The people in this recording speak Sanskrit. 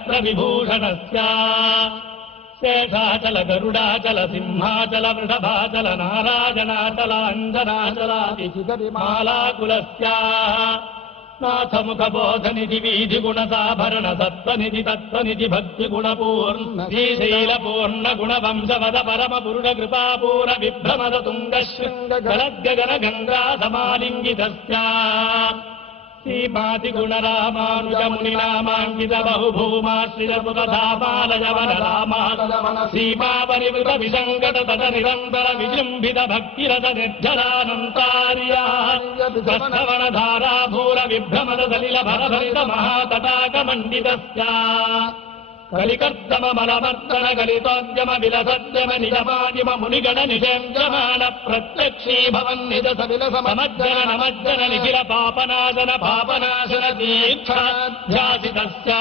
वक्त्र विभूषणस्य शेषाचल गरुडाचल सिंहाचल वृषभाचल नारायणाचल अञ्जनाचलादिशिखरिमालाकुलस्य नाथमुखबोधनिधि वीधिगुणसाभरण सत्त्वनिधि तत्त्वनिधि भक्तिगुणपूर्ण श्रीशैलपूर्णगुणवंशवद परमपुरुषकृपापूर विभ्रमद तुङ्गशृङ्गगलद्गगन गङ्गा समालिङ्गितस्य श्रीपातिगुणरामानुजमुनिनामाङ्कित बहुभूमाश्रितपुतधामालयवनरामालयवन श्रीमापरिवृत विसङ्गत तट निरन्तर विजृम्भित भक्तिरत निर्झरानन्तार्यावनधाराभूर विभ्रमद सलिल भरभरित महातटाकमण्डितस्य कलिकर्दममलमर्दन कलितोद्यम विलसद्यम निजमादिम मुनिगण निषेन्द्रमान प्रत्यक्षी भवन्निज सलिल समज्जन नमज्जन निखिल पापनाशन दीक्षाध्यासितस्य